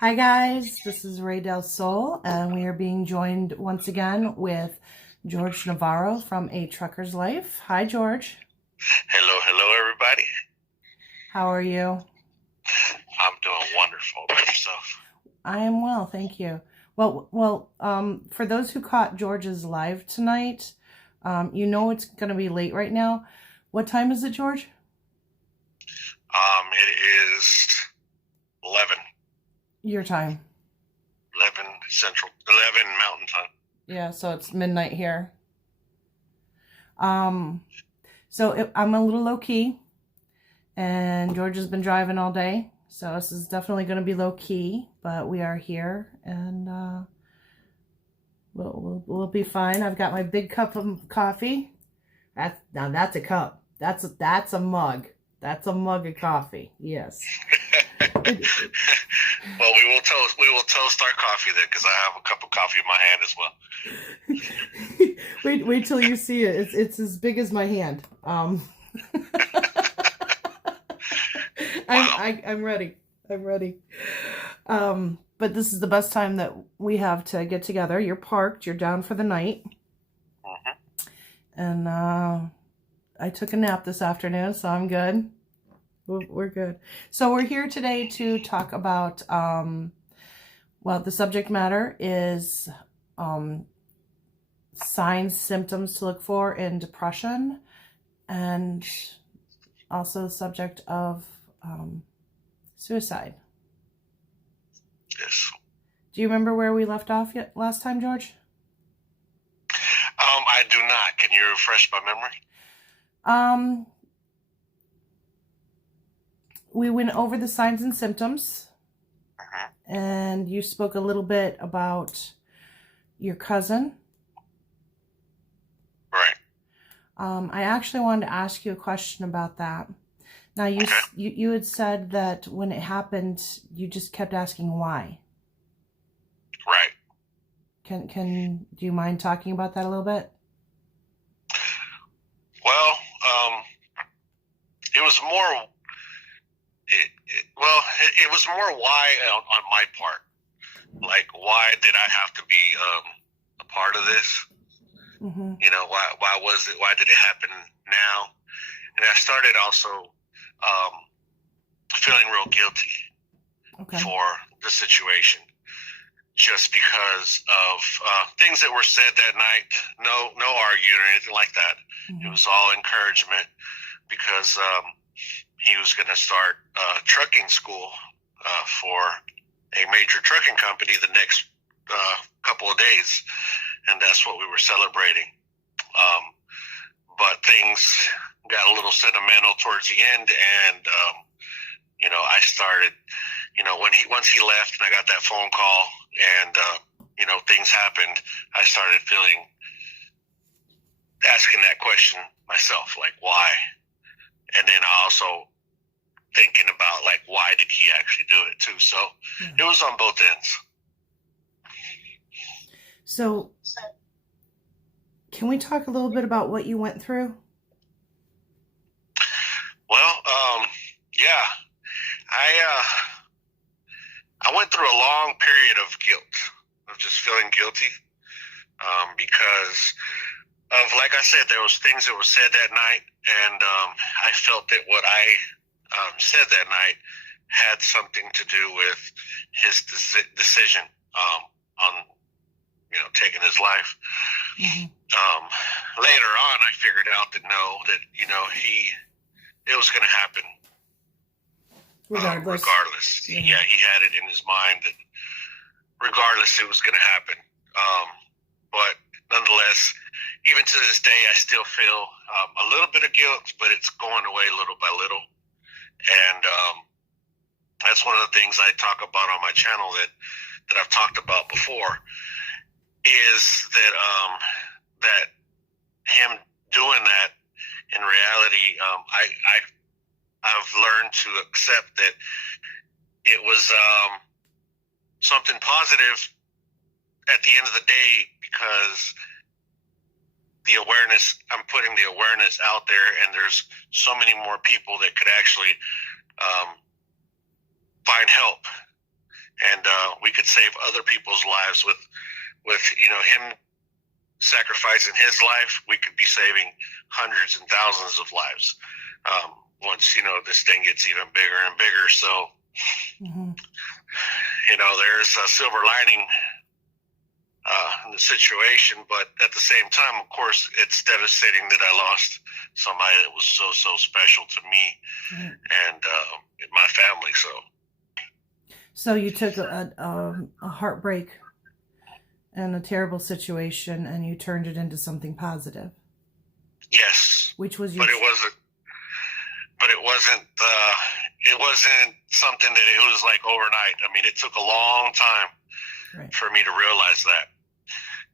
Hi guys, this is Ray Del Sol, and we are being joined once again with George Navarro from A Trucker's Life. Hi George, Hello, everybody. how are you? I'm doing wonderful. About yourself? I am well, thank you. For those who caught George's live tonight, you know it's going to be late right now. What time is it, George? It is 11, Your time. 11 Central, 11 Mountain Time. Yeah, so it's midnight here. I'm a little low key, and George has been driving all day, so this is definitely going to be low key. But we are here, and we'll be fine. I've got my big cup of coffee. That's a cup. That's a mug. That's a mug of coffee. Yes. Well, we will toast our coffee then, because I have a cup of coffee in my hand as well. Wait till you see it. It's as big as my hand. I'm ready. I'm ready. But this is the best time that we have to get together. You're parked. You're down for the night. And I took a nap this afternoon, so I'm good. We're good. So we're here today to talk about, the subject matter is signs, symptoms to look for in depression, and also the subject of suicide. Yes. Do you remember where we left off last time, George? I do not. Can you refresh my memory? We went over the signs and symptoms, and you spoke a little bit about your cousin. Right. I actually wanted to ask you a question about that. Now, you had said that when it happened, you just kept asking why. Right. Do you mind talking about that a little bit? Well, it was more. It was more why on my part. Like, why did I have to be a part of this? Mm-hmm. You know, why was it? Why did it happen now? And I started also feeling real guilty for the situation, just because of things that were said that night. No arguing or anything like that. Mm-hmm. It was all encouragement, because he was going to start trucking school for a major trucking company the next couple of days, and that's what we were celebrating. But things got a little sentimental towards the end, and I started, once he left and I got that phone call, and things happened, I started asking that question myself, like, why? And then I also thinking about, like, why did he actually do it too? So It was on both ends. So can we talk a little bit about what you went through? Well, yeah, I went through a long period of guilt, of just feeling guilty, because of, like I said, there was things that were said that night, and I felt that what I said that night had something to do with his decision on taking his life. Mm-hmm. Later on, I figured out that it was going to happen regardless. Mm-hmm. Yeah, he had it in his mind that regardless it was going to happen. But nonetheless, even to this day, I still feel a little bit of guilt, but it's going away little by little. And that's one of the things I talk about on my channel that I've talked about before, is that him doing that, in reality, I've learned to accept that it was something positive at the end of the day, because I'm putting the awareness out there, and there's so many more people that could actually find help and we could save other people's lives with him sacrificing his life. We could be saving hundreds and thousands of lives once this thing gets even bigger and bigger. So there's a silver lining in the situation, but at the same time, of course, it's devastating that I lost somebody that was so special to me and my family. So you took a heartbreak and a terrible situation, and you turned it into something positive. Yes, which was your. But it wasn't. It wasn't something that it was like overnight. I mean, it took a long time for me to realize that,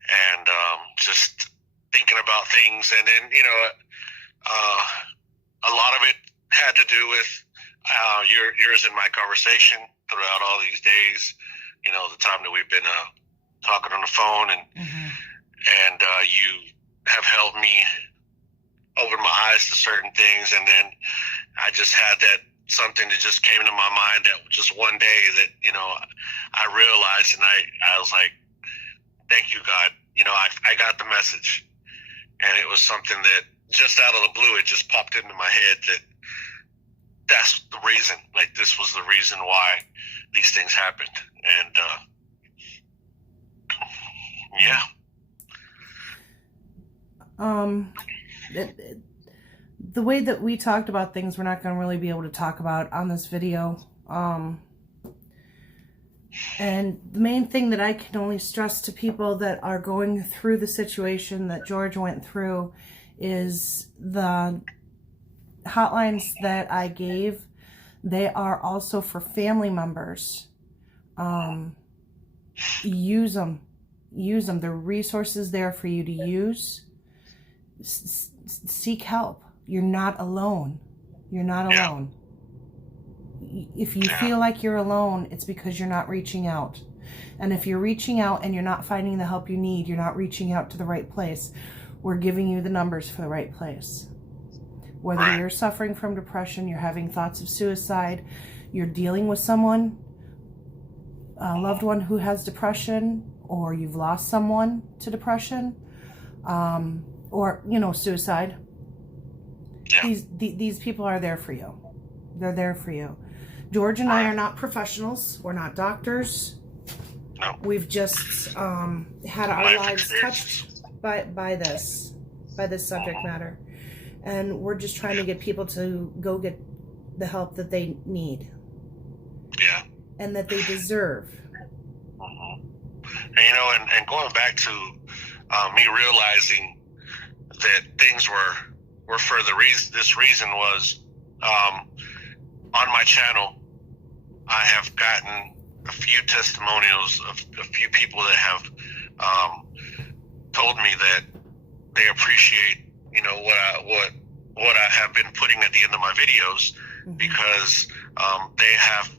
and just thinking about things, and then a lot of it had to do with yours and my conversation throughout all these days. The time that we've been talking on the phone, and you have helped me open my eyes to certain things, and then I just had that something that just came into my mind that just one day that I realized, and I was like, thank you, God. I got the message, and it was something that just out of the blue, it just popped into my head that's the reason. Like, this was the reason why these things happened, and yeah. The way that we talked about things, we're not going to really be able to talk about on this video. And the main thing that I can only stress to people that are going through the situation that George went through is the hotlines that I gave. They are also for family members. Use them. Use them. There are resources there for you to use. Seek help. You're not alone. You're not alone. If you feel like you're alone, it's because you're not reaching out. And if you're reaching out and you're not finding the help you need, you're not reaching out to the right place. We're giving you the numbers for the right place. Whether you're suffering from depression, you're having thoughts of suicide, you're dealing with someone, a loved one who has depression, or you've lost someone to depression, or suicide. These people are there for you. They're there for you. George and I are not professionals. We're not doctors. No. We've just had our lives touched by this subject matter, and we're just trying to get people to go get the help that they need. Yeah. And that they deserve. And going back to me realizing that things were for the reason. This reason was on my channel. I have gotten a few testimonials of a few people that have told me that they appreciate what I have been putting at the end of my videos, because they have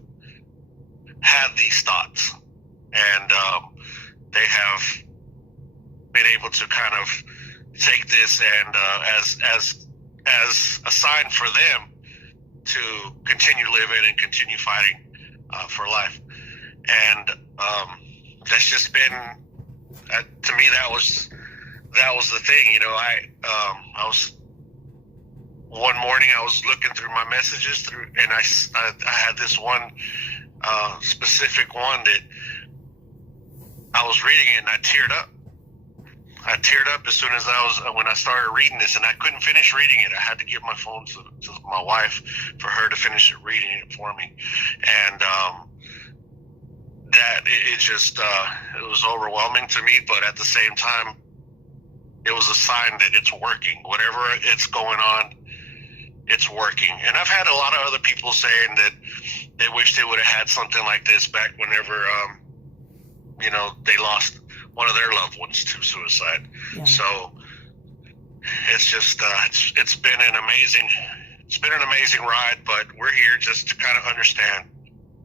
had these thoughts, and they have been able to kind of take this and as a sign for them to continue living and continue fighting for life. And that's just been to me, that was the thing. I was one morning, I was looking through my messages and I had this one specific one that I was reading it, and I teared up. I teared up as soon as when I started reading this, and I couldn't finish reading it. I had to give my phone to my wife for her to finish reading it for me. And it was overwhelming to me, but at the same time, it was a sign that it's working. Whatever it's going on, it's working. And I've had a lot of other people saying that they wish they would have had something like this back whenever, they lost one of their loved ones to suicide. Yeah. So it's just it's been an amazing ride, but we're here just to kind of understand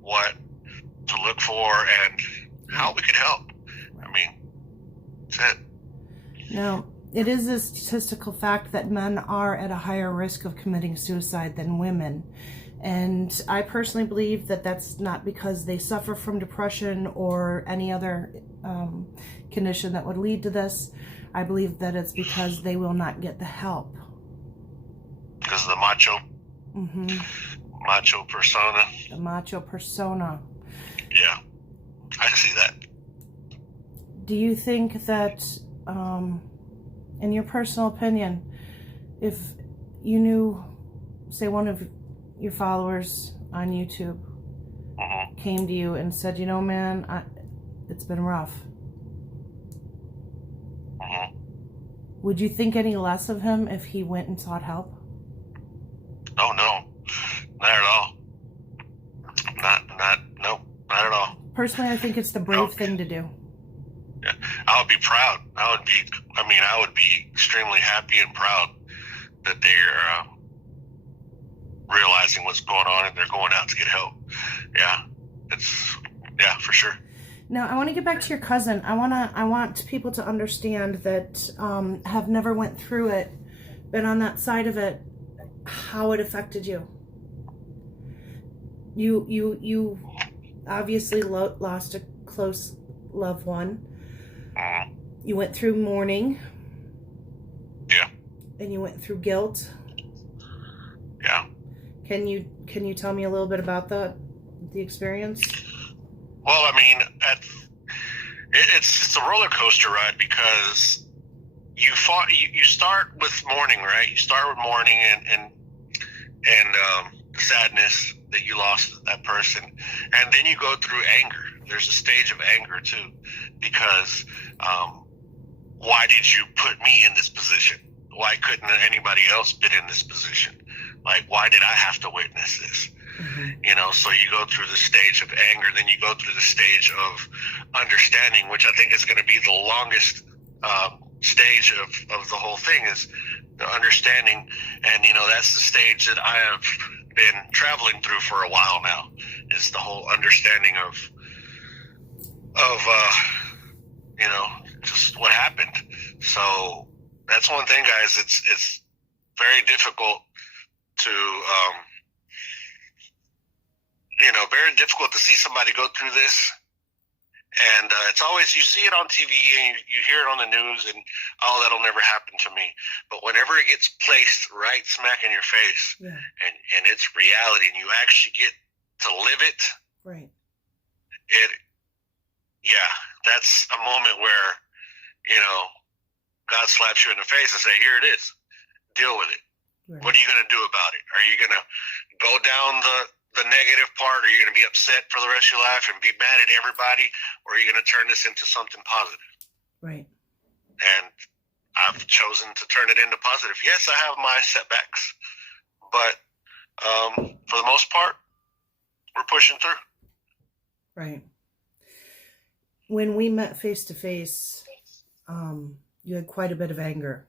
what to look for and how we can help. I mean, that's it. Now, it is a statistical fact that men are at a higher risk of committing suicide than women. And I personally believe that that's not because they suffer from depression or any other condition that would lead to this. I believe that it's because they will not get the help. Because of the macho persona. The macho persona. Yeah, I see that. Do you think that, in your personal opinion, if you knew, say, one of your followers on YouTube came to you and said, you know, man, it's been rough, would you think any less of him if he went and sought help? Oh, no. Not at all. Not at all. Personally, I think it's the brave thing to do. Yeah, I would be proud. I would be extremely happy and proud that they're realizing what's going on and they're going out to get help. Yeah, for sure. Now, I want to get back to your cousin. I want people to understand that have never went through it, been on that side of it, how it affected you. You obviously lost a close loved one. You went through mourning. Yeah. And you went through guilt. Yeah. Can you tell me a little bit about the experience? Well, I mean, it's a roller coaster ride because you start with mourning, right? You start with mourning and sadness that you lost that person, and then you go through anger. There's a stage of anger too, because why did you put me in this position? Why couldn't anybody else been in this position? Like, why did I have to witness this? You know, so you go through the stage of anger, then you go through the stage of understanding, which I think is going to be the longest stage of the whole thing, is the understanding. And, you know, that's the stage that I have been traveling through for a while now, is the whole understanding of you know, just what happened. So that's one thing, guys. It's very difficult to very difficult to see somebody go through this. And it's always, you see it on TV and you hear it on the news and, oh, that'll never happen to me. But whenever it gets placed right smack in your face, and it's reality and you actually get to live it, right? That's a moment where, you know, God slaps you in the face and say, here it is, deal with it. Right. What are you going to do about it? Are you going to go down the negative part? Are you going to be upset for the rest of your life and be mad at everybody? Or are you going to turn this into something positive? Right. And I've chosen to turn it into positive. Yes, I have my setbacks, but for the most part, we're pushing through. Right. When we met face to face, you had quite a bit of anger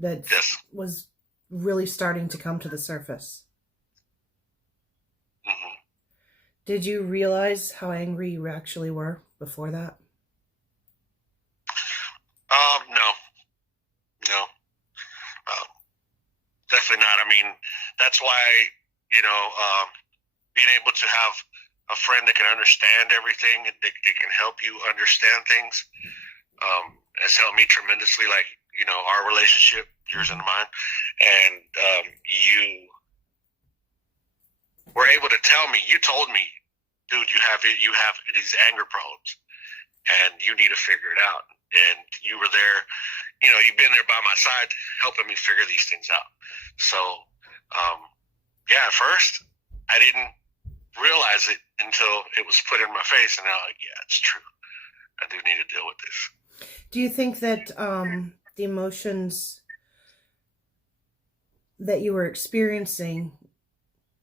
that was really starting to come to the surface. Did you realize how angry you actually were before that? No. Definitely not. I mean, that's why, you know, being able to have a friend that can understand everything and that can help you understand things has helped me tremendously. Like, you know, our relationship, yours and mine, and you were able to tell me, you told me, dude, you have these anger problems and you need to figure it out. And you were there, you know, you've been there by my side helping me figure these things out. So, at first I didn't realize it until it was put in my face, and now, like, yeah, it's true. I do need to deal with this. Do you think that the emotions that you were experiencing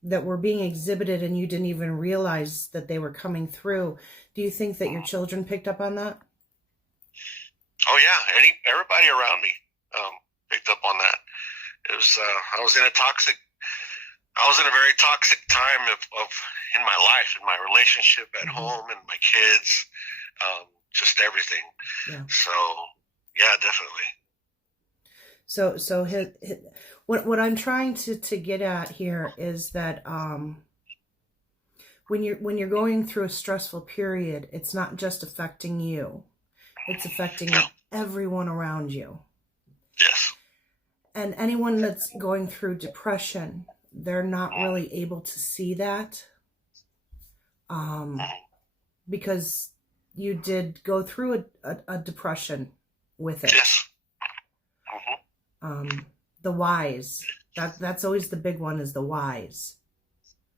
that were being exhibited and you didn't even realize that they were coming through, do you think that your children picked up on that? Oh yeah, everybody around me picked up on that. It was I was in a very toxic time of in my life, in my relationship at home, and my kids, just everything. Yeah. So yeah, definitely. So what I'm trying to get at here is that when you're going through a stressful period, it's not just affecting you. It's affecting everyone around you. Yes. And anyone that's going through depression, they're not really able to see that. Because you did go through a depression with it. Yes. The whys. That's always the big one, is the whys.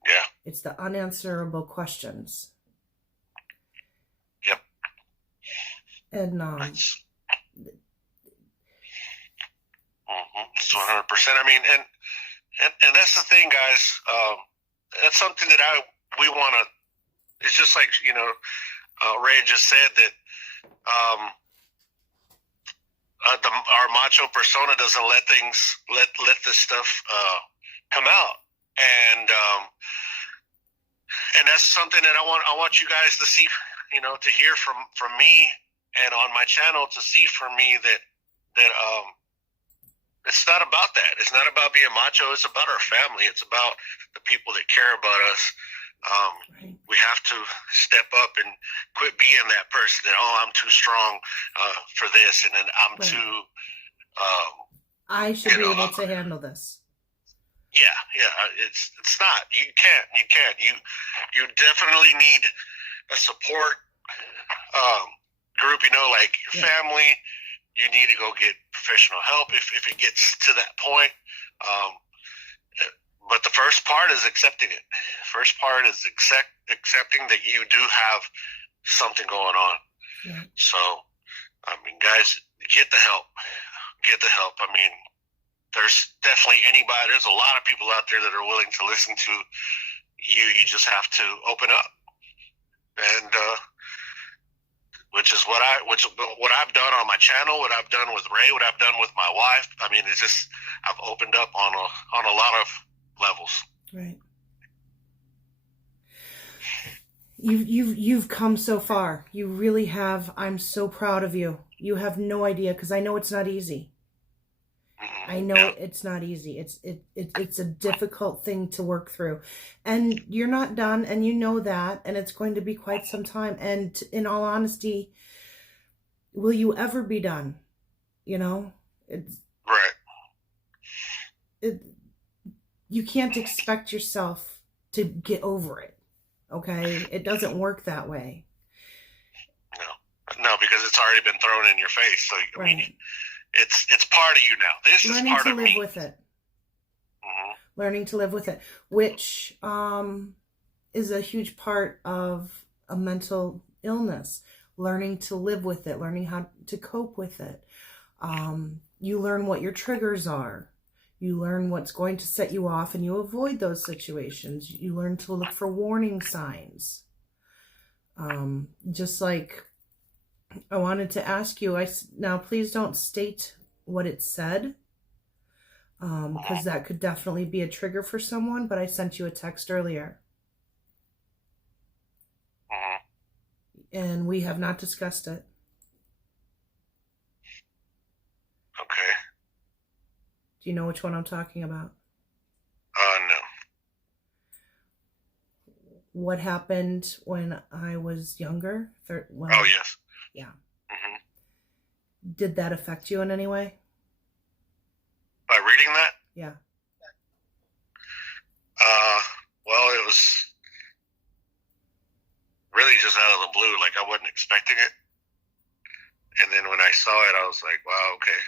Yeah. It's the unanswerable questions. Yep. And it's 100%. I mean, and that's the thing, guys. That's something that we want to. It's just like, Ray just said that our macho persona doesn't let this stuff come out, and that's something that I want you guys to see, to hear from me, and on my channel to see from me that it's not about that. It's not about being macho. It's about our family. It's about the people that care about us. We have to step up and quit being that person that, I'm too strong for this, and then I'm too. I should be able to handle this. Yeah. It's not. You can't. You definitely need a support group. Like your family. You need to go get professional help if it gets to that point. But the first part is accepting it. First part is accepting that you do have something going on. Yeah. So, I mean, guys, get the help. Get the help. I mean, there's definitely there's a lot of people out there that are willing to listen to you. You just have to open up. And, which is what I've done on my channel, what I've done with Ray, what I've done with my wife. I mean, it's just, I've opened up on a lot of levels. Right. You've come so far. You really have. I'm so proud of you. You have no idea, because I know it's not easy. I know it's not easy. It's a difficult thing to work through, and you're not done, and you know that, and it's going to be quite some time. And in all honesty, will you ever be done? It's right. You can't expect yourself to get over it. Okay? It doesn't work that way. No, because it's already been thrown in your face. So I mean, it's part of you now. This is part of me. Learning to live with it. Learning to live with it, which is a huge part of a mental illness. Learning to live with it, learning how to cope with it. You learn what your triggers are. You learn what's going to set you off, and you avoid those situations. You learn to look for warning signs. Just like I wanted to ask you, now please don't state what it said, because that could definitely be a trigger for someone, but I sent you a text earlier. And we have not discussed it. Okay. Do you know which one I'm talking about? No. What happened when I was younger? Oh, yes. Yeah. Did that affect you in any way? By reading that? Yeah. Well, it was really just out of the blue. Like, I wasn't expecting it. And then when I saw it, I was like, wow, okay.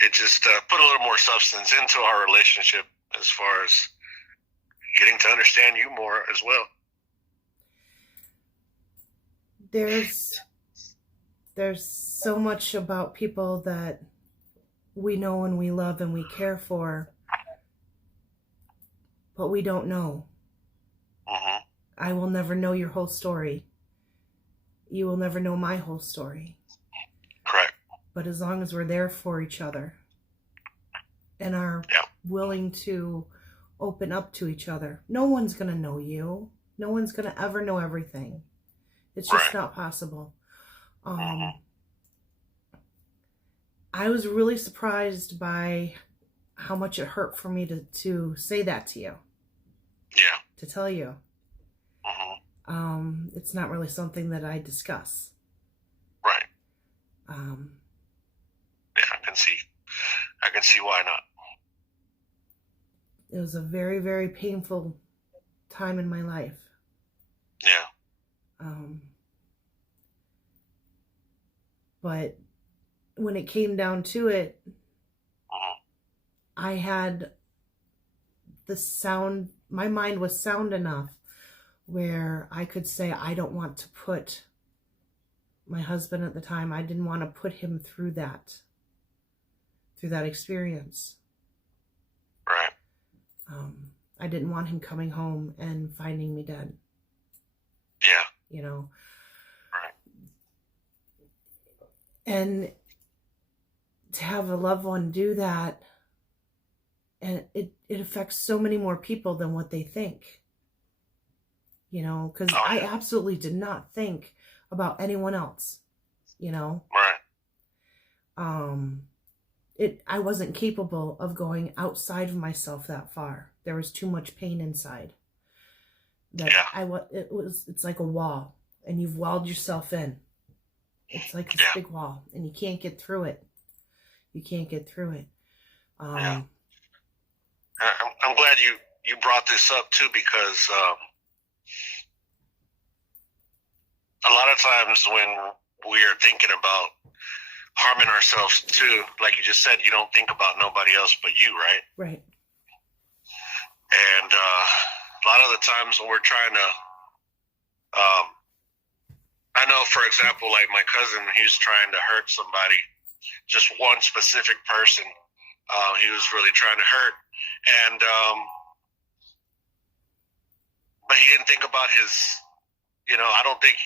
It just put a little more substance into our relationship as far as getting to understand you more as well. There's so much about people that we know and we love and we care for, but we don't know. I will never know your whole story. You will never know my whole story. Correct. But as long as we're there for each other and are willing to open up to each other, no one's going to know you. No one's going to ever know everything. It's just not possible. I was really surprised by how much it hurt for me to say that to you. Yeah. To tell you. Mm-hmm. It's not really something that I discuss. Right. Um, Yeah, I can see why not. it was a very, very painful time in my life. Yeah. But when it came down to it, Mm-hmm. I had the sound, my mind was sound enough where I could say, I don't want to put my husband at the time, I didn't want to put him through that experience. Right. I didn't want him coming home and finding me dead. Yeah. You know? Right. And to have a loved one do that, and it affects so many more people than what they think. You know, because I absolutely did not think about anyone else, you know? Right. I wasn't capable of going outside of myself that far. There was too much pain inside. It's like a wall, and you've walled yourself in. It's like this big wall, and you can't get through it. You can't get through it. Yeah. I'm glad you brought this up too, because a lot of times when we are thinking about harming ourselves too, like you just said, you don't think about nobody else but you, right? Right. And a lot of the times when we're trying to, I know, for example, like my cousin, he was trying to hurt somebody, just one specific person. He was really trying to hurt, and but he didn't think about his, I don't think,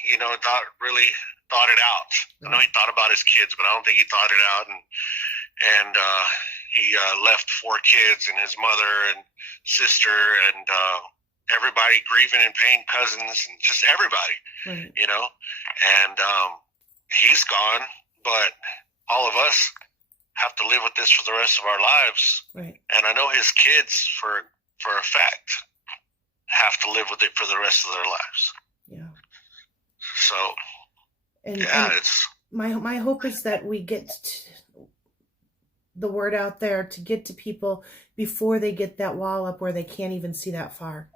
thought it out. I know he thought about his kids, but I don't think he thought it out. And he left 4 kids and his mother and sister and everybody grieving in pain, cousins, and just everybody, right. And he's gone, but all of us have to live with this for the rest of our lives. Right. And I know his kids, for a fact, have to live with it for the rest of their lives. Yeah. So, and it's my hope is that we get the word out there to get to people before they get that wall up where they can't even see that far.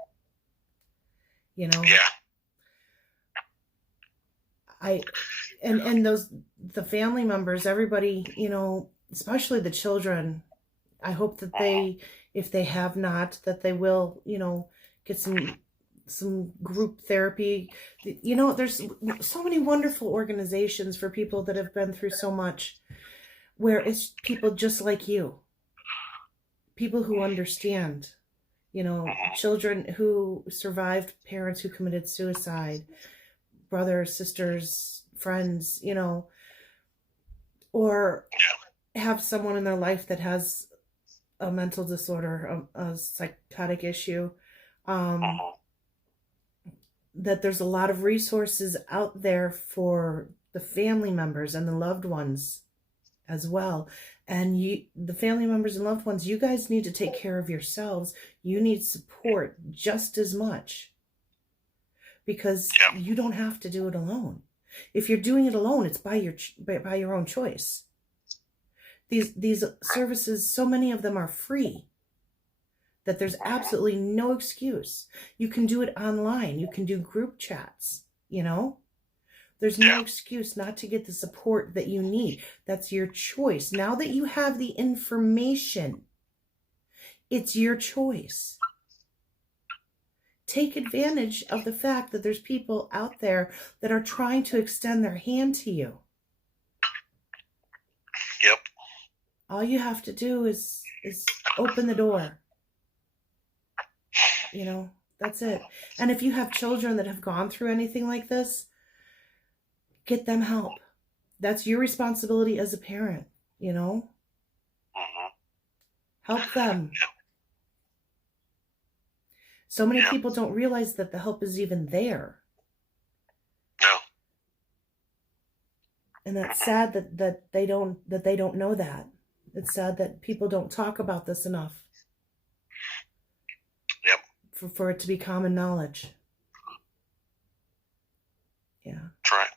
Yeah. And the family members, everybody, especially the children, I hope that they, if they have not, that they will, get some group therapy. There's so many wonderful organizations for people that have been through so much, where it's people just like you, people who understand, children who survived parents who committed suicide, brothers, sisters, friends, or have someone in their life that has a mental disorder, a psychotic issue, that there's a lot of resources out there for the family members and the loved ones as well. And the family members and loved ones, you guys need to take care of yourselves. You need support just as much, because you don't have to do it alone. If you're doing it alone, it's by your own choice. These services, so many of them are free, that there's absolutely no excuse. You can do it online. You can do group chats, There's no excuse not to get the support that you need. That's your choice. Now that you have the information, it's your choice. Take advantage of the fact that there's people out there that are trying to extend their hand to you. Yep. All you have to do is open the door. That's it. And if you have children that have gone through anything like this, get them help. That's your responsibility as a parent, Help them. So many people don't realize that the help is even there. No. And that's sad that they don't know that. It's sad that people don't talk about this enough. Yep. For it to be common knowledge. Yeah. That's right.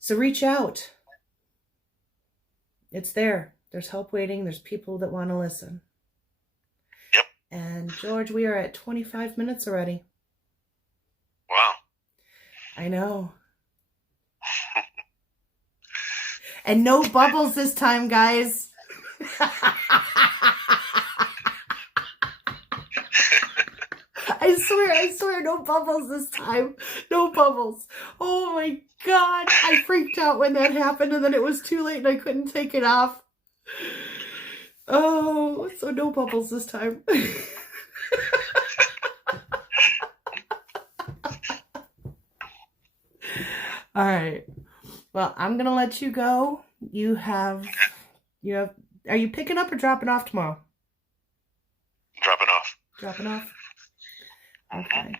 So reach out. It's there. There's help waiting. There's people that want to listen. Yep. And George, we are at 25 minutes already. Wow. I know. And no bubbles this time, guys. I swear, no bubbles this time. No bubbles. Oh my God. I freaked out when that happened, and then it was too late and I couldn't take it off. Oh, so no bubbles this time. All right. Well, I'm going to let you go. Are you picking up or dropping off tomorrow? Dropping off. Dropping off? Okay.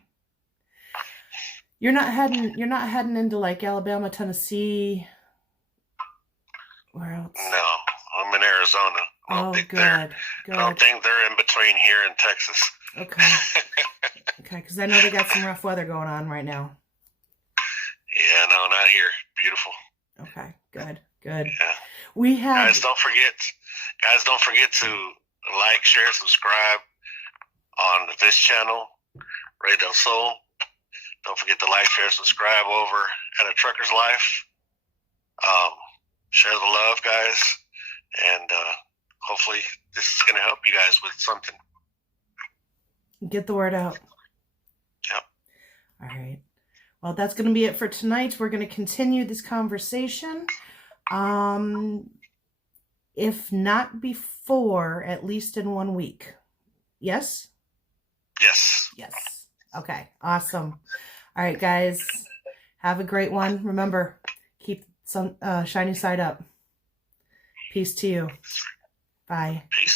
You're not heading into like Alabama, Tennessee. Where else? No, I'm in Arizona. I don't think good. I don't think they're in between here and Texas. Okay. Okay, because I know they got some rough weather going on right now. Yeah, no, not here. Beautiful. Okay, good. Yeah. Guys, don't forget to like, share, subscribe on this channel, Ray Del Sol. Don't forget to like, share, subscribe over at A Trucker's Life. Share the love, guys, and hopefully this is going to help you guys with something. Get the word out. Yep. All right. Well, that's going to be it for tonight. We're going to continue this conversation. If not before, at least in 1 week. Yes? Yes. Yes. Okay. Awesome. All right, guys. Have a great one. Remember, keep some shiny side up. Peace to you. Bye. Peace.